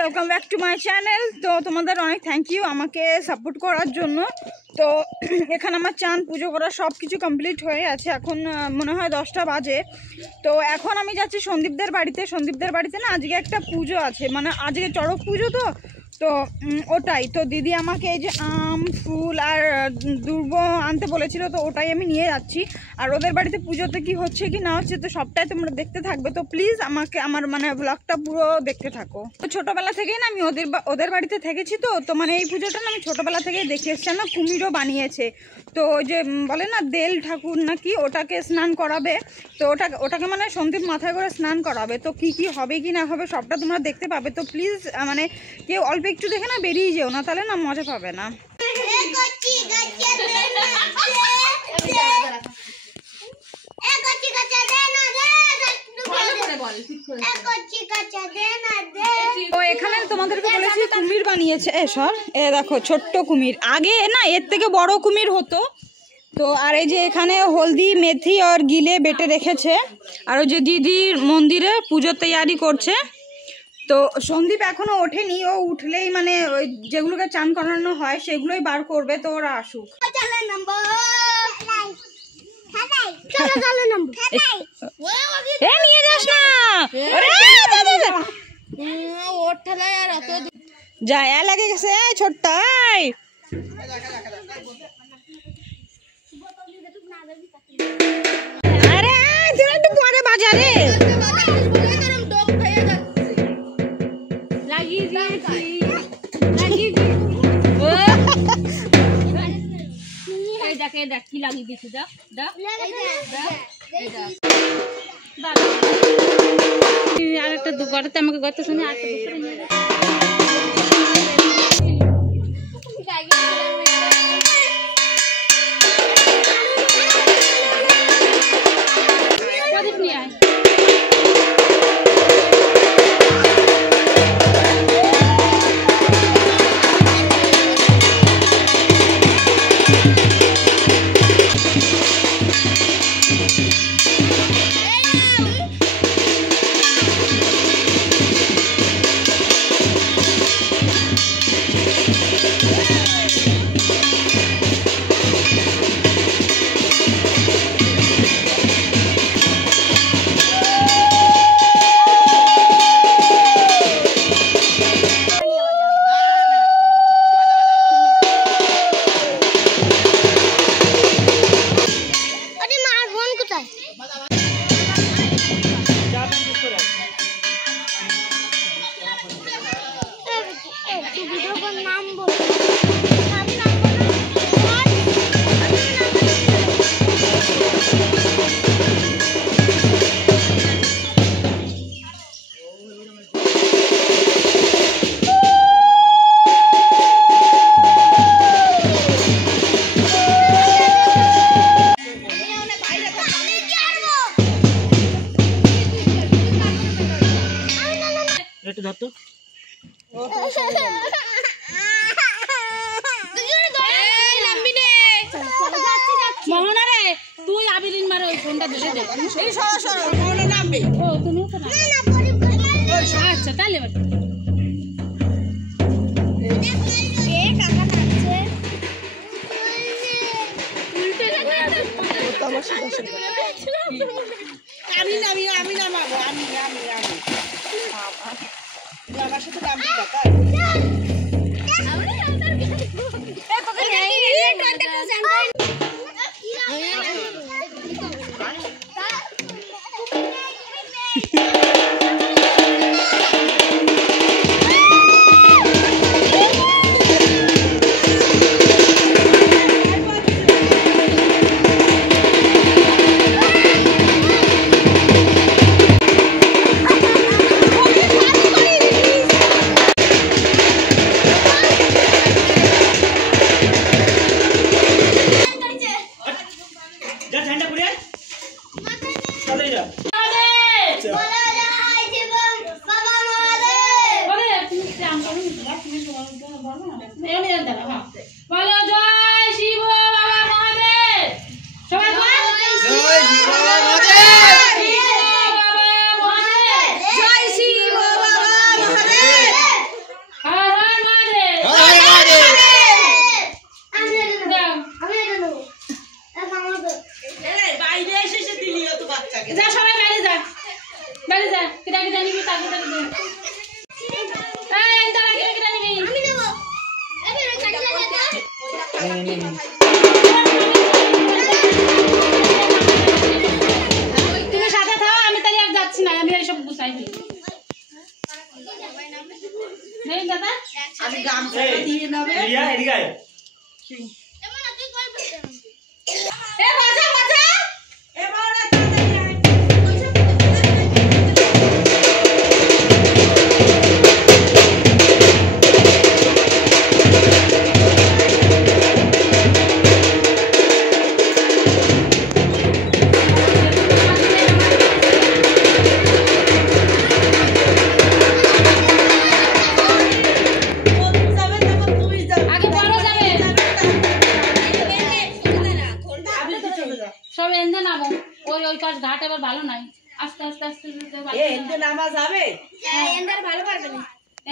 Welcome back to my channel. তো তোমাদের অনেক থ্যাংক ইউ আমাকে সাপোর্ট করার জন্য। তো এখানে আমার চান পুজো করা সব কিছু কমপ্লিট হয়ে আছে, এখন মনে হয় 10টা বাজে। তো এখন আমি যাচ্ছি সন্দীপদের বাড়িতে। সন্দীপদের বাড়িতে না আজকে একটা পুজো আছে, মানে আজকে চড়ক পুজো। তো ওটাই তো দিদি আমাকে এই যে আম ফুল আর দুর্ব আনতে বলেছিল, তো ওটাই আমি নিয়ে যাচ্ছি। আর ওদের বাড়িতে পুজোতে কি হচ্ছে কি না হচ্ছে তো সবটাই তোমরা দেখতে থাকবে। তো প্লিজ আমাকে আমার মানে ব্লগটা পুরো দেখতে থাকো। তো ছোটোবেলা থেকেই না আমি ওদের বাড়িতে থেকেছি। তো মানে এই পুজোটা না আমি ছোটোবেলা থেকেই দেখে এসছি। না কুমিরও বানিয়েছে, তো ওই যে বলে না দেল ঠাকুর নাকি, ওটাকে স্নান করাবে। তো ওটাকে মানে সন্দীপ মাথায় করে স্নান করাবে। তো কি হবে কি না হবে সবটা তোমরা দেখতে পাবে। তো প্লিজ মানে কেউ অল্প একটু দেখে না বেরিয়ে যেও না, তাহলে না মজা পাবে না। তো এখানে তোমাদেরকে বলেছি কুমির বানিয়েছে। দেখো ছোট্ট কুমির, আগে না এর থেকে বড় কুমির হতো। তো আর এই যে এখানে হলদি মেথি আর গিলে বেটে রেখেছে। আর ওই যে দিদির মন্দিরে পুজোর তৈয়ারি করছে। তো সন্দীপ এখনো ওঠেনি, ও উঠলেই মানে ওই যেগুলোকে চান করানো হয় সেগুলোই বার করবে। তো ওরা আসুক। নিয়ে যাস না, যা লাগে গেছে ছোট্টাই। আরে তুই একটু পরে বাজারে আর একটা ঘরেতে আমাকে গত শুনে ধরতো মোহনা রে, তুই আবিরিন মারে ওই ফোনটা ধরে দে। এই সরাসরি মোহনা নামবে। ও তুমিও তো না। আচ্ছা তাহলে আমি নামাবো। আমি আমার সাথে নামবি না তাই? নেই দাদা আমি গামছা দিয়ে নেবে রিয়া এদিকে আয় এ বাজা বাজা আগে বড় যাবে সব এনে নামো ওই ওই পাশ ঘাট এবার ভালো নাই আস্তে আস্তে আস্তে আস্তে ভালো এ এতে নামা যাবে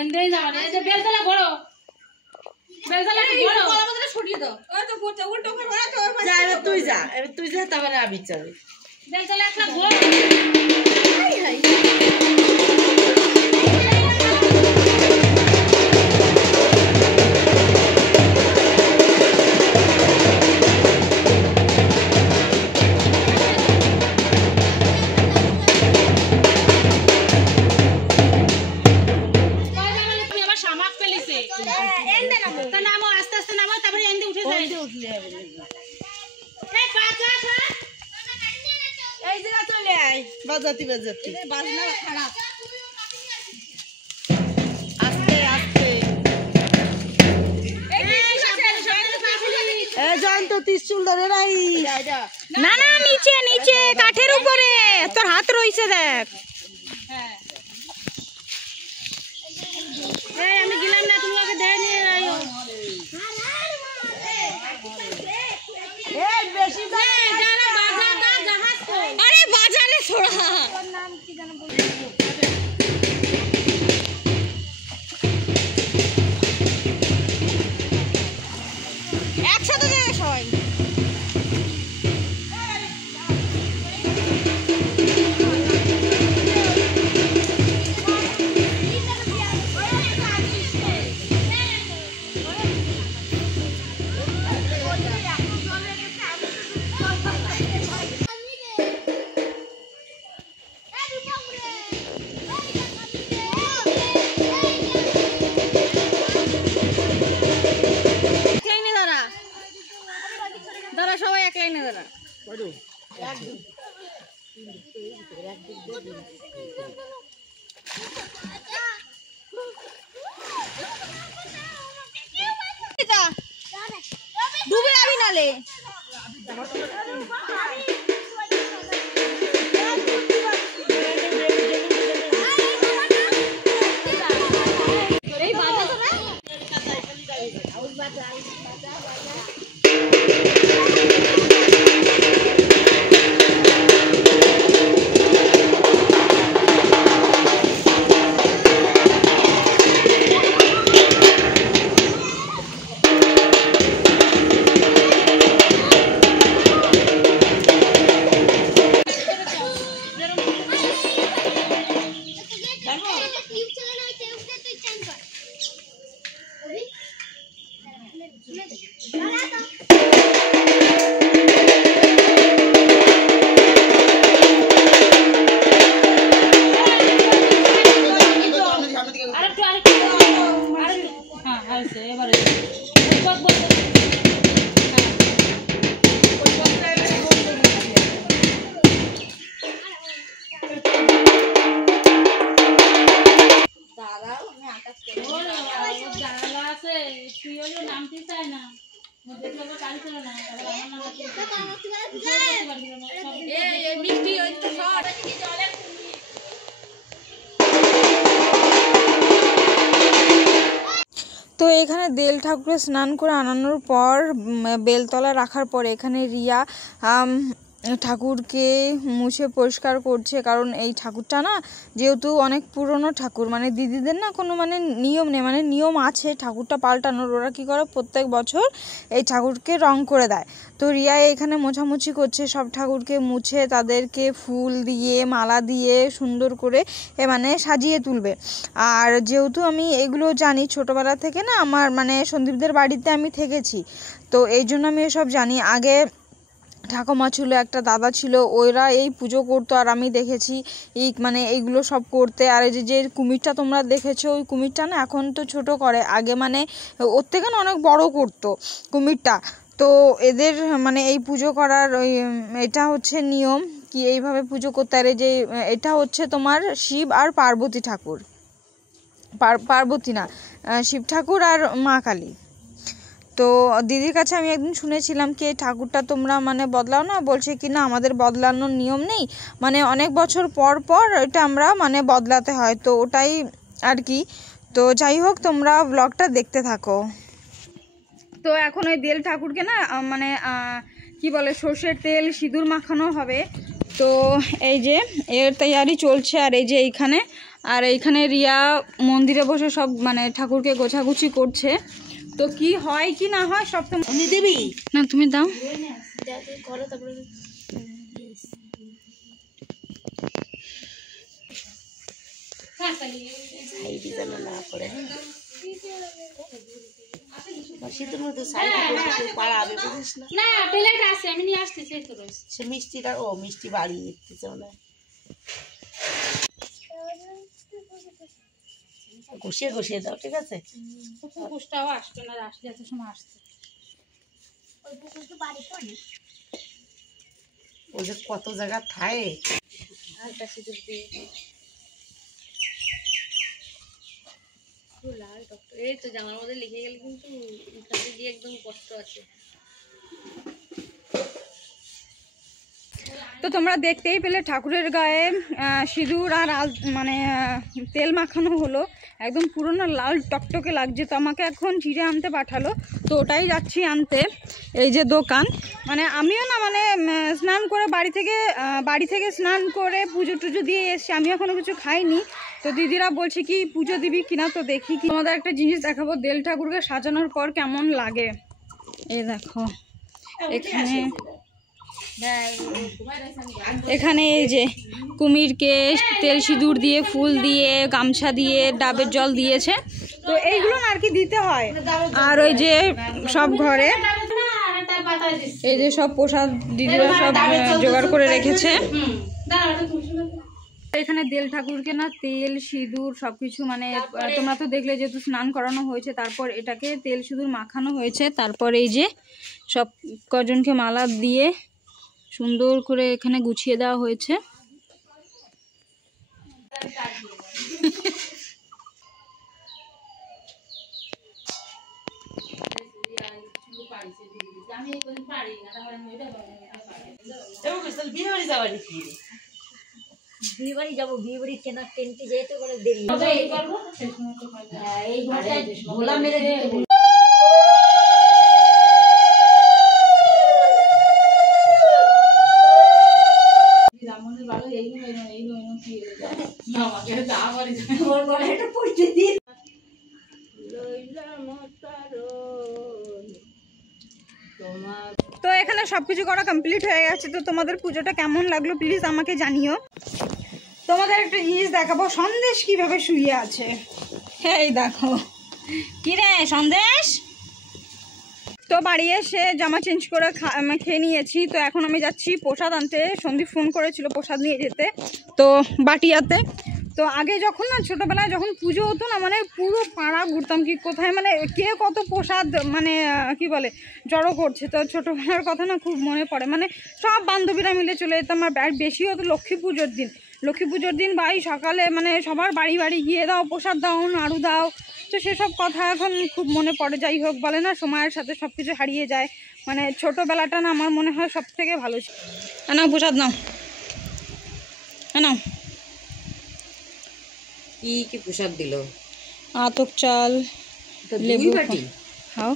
এন্দেই যাবে এই যে বেলতলা ঘোড়ো বেলতলা ঘোড়ো যা এবার তুই যা তারপরে আমি যাবে বেলতলা একটা ঘোড়ো তুমি আবার সামাক ফেলিছে তা নামো আস্তে আস্তে নামো তারপরে এন্ডে উঠে যায় এই বাজা এই জায়গা চলে আয় বাজাতি বাজনা খারাপ। আস্তে আস্তে এ জয়ন্ত ত্রিশূল ধরে রাই না না নিচে নিচে কাঠের উপরে তোর হাত রইছে দেখ। এই আমি গেলাম না তুমি ওকে দেয় নিয়ে আইও এই বেশি যারা বাজা দা জাহাজ তো আরে বাজারে ছোড়া একসাথে যাবে সবাই। দাঁড়া সবাই এক লাইনে দাঁড়া। ডুবে যাবি নালে। এই বাজা তোরা আরেকটু হ্যাঁ হয়েছে এবারে জানালা আছে তুই হলো নামতে চায় না দেখলে আবার গাড়ি চলে না মিষ্টি তো এখানে দেল ঠাকুরের স্নান করে আনানোর পর বেলতলা রাখার পরে এখানে রিয়া ঠাকুরকে মুছে পরিষ্কার করছে, কারণ এই ঠাকুরটা না যেহেতু অনেক পুরনো ঠাকুর, মানে দিদিদের না কোনো মানে নিয়ম নেই, মানে নিয়ম আছে ঠাকুরটা পাল্টানোর। ওরা কী করে প্রত্যেক বছর এই ঠাকুরকে রং করে দেয়। তো রিয়া এখানে মোছামুছি করছে, সব ঠাকুরকে মুছে তাদেরকে ফুল দিয়ে মালা দিয়ে সুন্দর করে মানে সাজিয়ে তুলবে। আর যেহেতু আমি এগুলো জানি ছোটোবেলা থেকে না, আমার মানে সন্দীপদের বাড়িতে আমি থেকেছি, তো এই জন্য আমি এসব জানি। আগে ঠাকুমা ছিল, একটা দাদা ছিল, ওরা এই পুজো করতো আর আমি দেখেছি এই মানে এইগুলো সব করতে। আর এই যে কুমিরটা তোমরা দেখেছো, ওই কুমিরটা না এখন তো ছোট করে, আগে মানে ওর থেকে না অনেক বড় করতো কুমিরটা। তো এদের মানে এই পুজো করার ওই এটা হচ্ছে নিয়ম কি এইভাবে পুজো করতে। আর এই যে এটা হচ্ছে তোমার শিব আর পার্বতী ঠাকুর, পার্বতী না শিব ঠাকুর আর মা কালী। তো দিদির কাছে আমি একদিন শুনেছিলাম কি এই ঠাকুরটা তোমরা মানে বদলাও না, বলছে কি না আমাদের বদলানোর নিয়ম নেই, মানে অনেক বছর পর পর এটা আমরা মানে বদলাতে হয়, তো ওটাই আর কি। তো যাই হোক তোমরা ব্লগটা দেখতে থাকো। তো এখন ওই দেল ঠাকুরকে না মানে কি বলে সর্ষের তেল সিঁদুর মাখানো হবে। তো এই যে এর তৈয়ারি চলছে। আর এই যে এইখানে রিয়া মন্দিরে বসে সব মানে ঠাকুরকে গোছাগুছি করছে। তো কি হয় কি না হয় সব তো দিবি না, তুমি দাও। শীতের মধ্যে পাড়াবে বুঝিস না। না প্লেট আছে, আমি নিয়ে আসতেছি। এই তো রয়েছে সে মিষ্টিটা মিষ্টি বাড়িয়ে দিতেছে মনে ঘষিয়ে ঘষিয়ে দাও, ঠিক আছে? পুকুরটাও আসবে না, আসলে এত সময় আসছে। ও যে কত জায়গা থাকে। লাল ডক্টর এই তো জামার মধ্যে লিখে গেলে কিন্তু এখানে গিয়ে একদম কষ্ট আছে। তো তোমরা দেখতেই পেলে ঠাকুরের গায়ে সিঁদুর আর মানে তেল মাখানো হলো, একদম পুরোনো লাল টকটকে লাগছে। তো আমাকে এখন চিড়ে আনতে পাঠালো, তো ওটাই যাচ্ছি আনতে। এই যে দোকান, মানে আমিও না মানে স্নান করে বাড়ি থেকে স্নান করে পুজো টুজো দিয়ে এসছি, আমি এখনও কিছু খাইনি। তো দিদিরা বলছে কি পুজো দিবি কিনা, তো দেখি কি। তোমাদের একটা জিনিস দেখাবো দেল ঠাকুরকে সাজানোর পর কেমন লাগে। এই দেখো এখানে এই যে কুমিরকে তেল সিঁদুর দিয়ে ফুল দিয়ে গামছা দিয়ে ডাবের জল দিয়েছে। তো এইগুলো না আর কি দিতে হয়। আর ওই যে সব ঘরে এই যে সব প্রসাদ দিদিরা সব জোগাড় করে রেখেছে। এখানে দেল ঠাকুরকে না তেল সিঁদুর সবকিছু মানে তোমরা তো দেখলে যেহেতু স্নান করানো হয়েছে, তারপর এটাকে তেল সিঁদুর মাখানো হয়েছে। তারপর এই যে সব কজনকে মালা দিয়ে সুন্দর করে এখানে গুছিয়ে দেওয়া হয়েছে। বিয়ে বাড়ি যাবো, বিয়ে বাড়ি কেনা টেন্টে যেতে করে দেরি এই ভোলা মেরে তো এখানে সবকিছু করা কমপ্লিট হয়ে গেছে। তো তোমাদের পুজোটা কেমন লাগলো প্লিজ আমাকে জানিও। তোমাদের একটা জিনিস দেখাবো, সন্দেশ কিভাবে শুয়ে আছে। এই দেখো কি রে সন্দেশ। তো বাড়ি এসে জামা চেঞ্জ করে খেয়ে নিয়েছি। তো এখন আমি যাচ্ছি প্রসাদ আনতে। সন্দীপ ফোন করেছিল প্রসাদ নিয়ে যেতে, তো বাটিয়াতে। তো আগে যখন না ছোটোবেলায় যখন পুজো হতো না, মানে পুরো পাড়া ঘুরতাম কি কোথায় মানে কে কত প্রসাদ মানে কি বলে জড়ো করছে। তো ছোটোবেলার কথা না খুব মনে পড়ে, মানে সব বান্ধবীরা মিলে চলে যেতাম। আর বেশি হতো লক্ষ্মী পুজোর দিন ভাই সকালে মানে সবার বাড়ি বাড়ি গিয়ে দাও প্রসাদ দাও নাড়ু দাও। তো সেসব কথা এখন খুব মনে পড়ে। যাই হোক বলে না সময়ের সাথে সব কিছু হারিয়ে যায়, মানে ছোটোবেলাটা না আমার মনে হয় সব থেকে ভালো ছিল। নাও প্রসাদ নাও, নাও। কি প্রসাদ দিল? আতপ চাল লেবু খাও।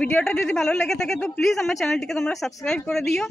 ভিডিওটা যদি ভালো লেগে থাকে তো প্লিজ আমার চ্যানেলটিকে তোমরা সাবস্ক্রাইব করে দিও।